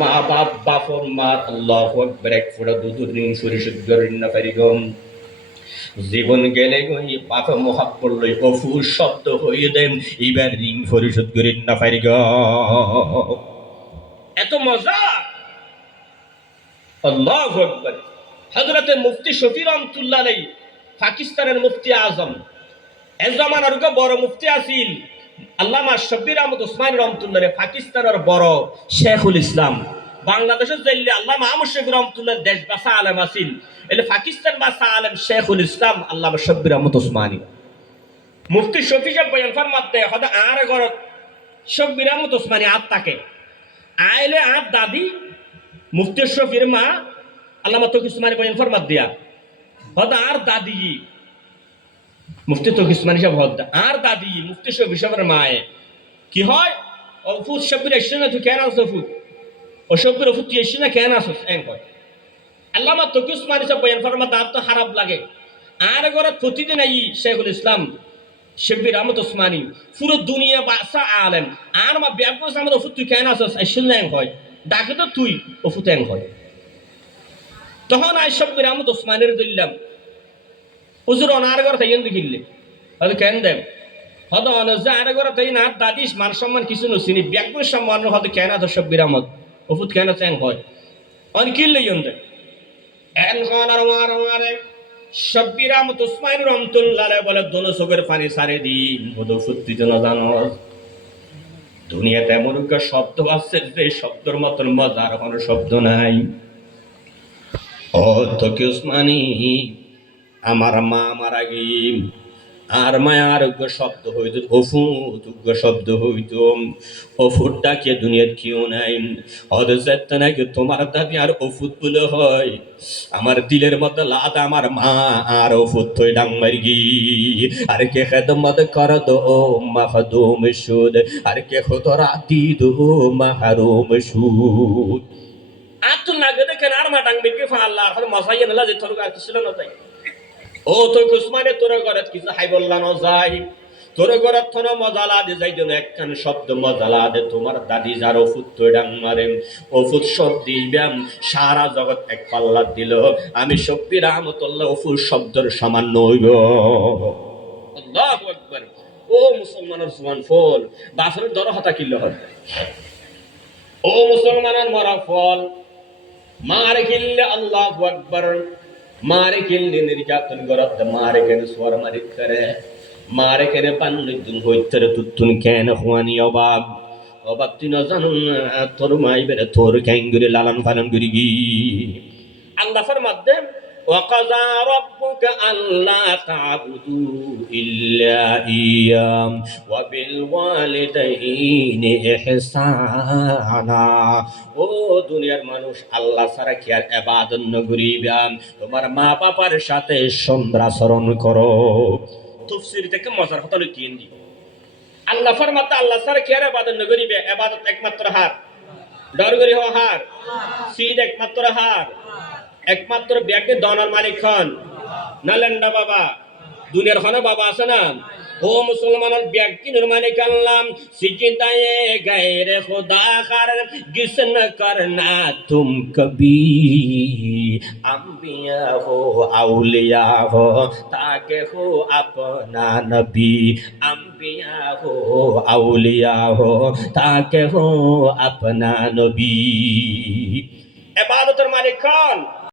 মা বাপ বাপর মার আল্লাহু আকবার এক ফোঁটা দুধুর ঋণ পরিশোধ করেন না পারিগম। জীবন গেলে গই পাপ মহাপ পড়লই অফুর শব্দ হয়ে দেন এবার ঋণ পরিশোধ করেন না পারিগ। এত মজা। আল্লাহু আকবার। হযরতে মুফতি শফি রহমাতুল্লাহ আলাইহি পাকিস্তানের মুফতি আজম এ জামানার বড় মুফতি আছিলেন আল্লামা শব্বির আহমদ ওসমানী রহমতুল্লাহ পাকিস্তানের বড় শেখুল ইসলাম। বাংলাদেশের জেলে আল্লামা আহমদ শফির রহমতুল্লাহ দেশ বাসা আলেম আছিলেন, এলে পাকিস্তান বাসা আলেম শেখুল ইসলাম আল্লামা শব্বির আহমদ ওসমানী। মুফতি শফি সাহেব বয়ান ফরমাতে হদা আর ঘর শব্বির আহমদ ওসমানী আত তাকে আইলে আর দাদি মুফতি শফির মা আল্লামা তকি ওসমানী বয়ান ফরমাত দিয়া হদা আর দাদি মুফতি তকি ওসমানী সাহেব হদা আর দাদি মুফতি শফি সাহেবের মায়ে কি হয় অফুত শব্বির এসে না তুই কেন আসছ অফুত ও শব্বির অফুত তুই এসে না কেন আসছ এন কয় আল্লামা তকি ওসমানী সাহেব বয়ান ফরমাত দাঁত তো খারাপ লাগে আর ঘর প্রতিদিন আই শেখুল ইসলাম শব্বির আহমদ ওসমানী পুরো দুনিয়া বাসা আলেম আর মা ব্যাপক আমার অফুত তুই কেন আসছ এসে না এন কয় ডাকে তো তুই অফুত এন কয়। তখন আই শব্বির আহমদ ওসমানীর দিল্লাম হুজুর অনার ঘর তাই দেখিলে হয়তো কেন দেব হয়তো অনজা আর ঘর তাই না দাদিস মান সম্মান কিছু নছিনি ব্যাকুর সম্মান হয়তো কেন আছো শব্বির আহমদ ওফুত কেন চ্যাং হয় অন কিনলে দে এন খন আর মারে শব্বির আহমদ ওসমানী রহমতুল্লাহ বলে দোনো চোখের পানি সারে দিন হতো ফুত্তি জন জানো দুনিয়াতে এমন একটা শব্দ আছে যে শব্দের মতন মজার কোনো শব্দ নাই। ও তকি ওসমানী আমার মা মারা গিয়ে আর মায়ার শব্দ হইত অফুত শব্দ হইত অফুটটা কে দুনিয়ার কেউ নাই হদে নাকি তোমার দাদি আর অফুত বলে হয় আমার দিলের মধ্যে লাদ আমার মা আর অফুত থই ডাং মারি গি আর কে খেদমত কর দো মাহদুম সুদ আর কে খোদরা দি দো মাহরুম সুদ আত লাগে দেখেন আর মা ডাং মেকে ফাল্লা আর মশাইয়া না যে তোর আর কিছু না তাই ও তোর উসমানে তোর ঘরত কিছু হাই বললা ন যাই তোর ঘরত থন মজালা দে যাই দেন একখান শব্দ মজালা দে তোমার দাদি যার ওফুত তো ডাং মারেন ওফুত শব্দ দিবাম সারা জগৎ এক পাল্লা দিল আমি শব্বির রহমতুল্লাহ ওফুত শব্দের সামান্য হইব। আল্লাহু আকবার। ও মুসলমানের সুবহান ফল বাফরের দর হতা কিল্ল হয় ও মুসলমানের মরা ফল মারে কিল্লে আল্লাহু আকবার मारे किल्ले निर्यातन गरत मारे केने स्वर मारित करे मारे केने पान्नु दुन होइतरे तुतुन केने हुआनी अबाब तिन जानन तोर माई बेरे तोर केंगुरे लालन फालन गुरिगी अल्लाह फरमाते وقضى ربك ألا تعبدوا إلا إياه وبالوالدين إحسانا ও দুনিয়ার মানুষ আল্লাহ ছাড়া কি আর ইবাদত করিবা তোমার মা বাবার সাথে সুন্দরাচরণ করো। তাফসীর থেকে মজার কথা লিখিয়ে দি আল্লাহ ফরমাতে আল্লাহ ছাড়া কি আর ইবাদত করিবে ইবাদত একমাত্র হার ডর করি হো হার সিদ একমাত্র হার একমাত্র ব্যাগে দনার মালিক খান নালন্দা বাবা দুনিয়ার খানা বাবা আছে না ও মুসলমানের ব্যক্তি মালিক আল্লাহ সিজদায়ে গায়রে খুদা খার गिसन करना तुम कभी अंबिया हो औलिया हो ताके हो अपना नबी अंबिया हो औलिया हो ताके हो अपना नबी इबादतेर मालिक कौन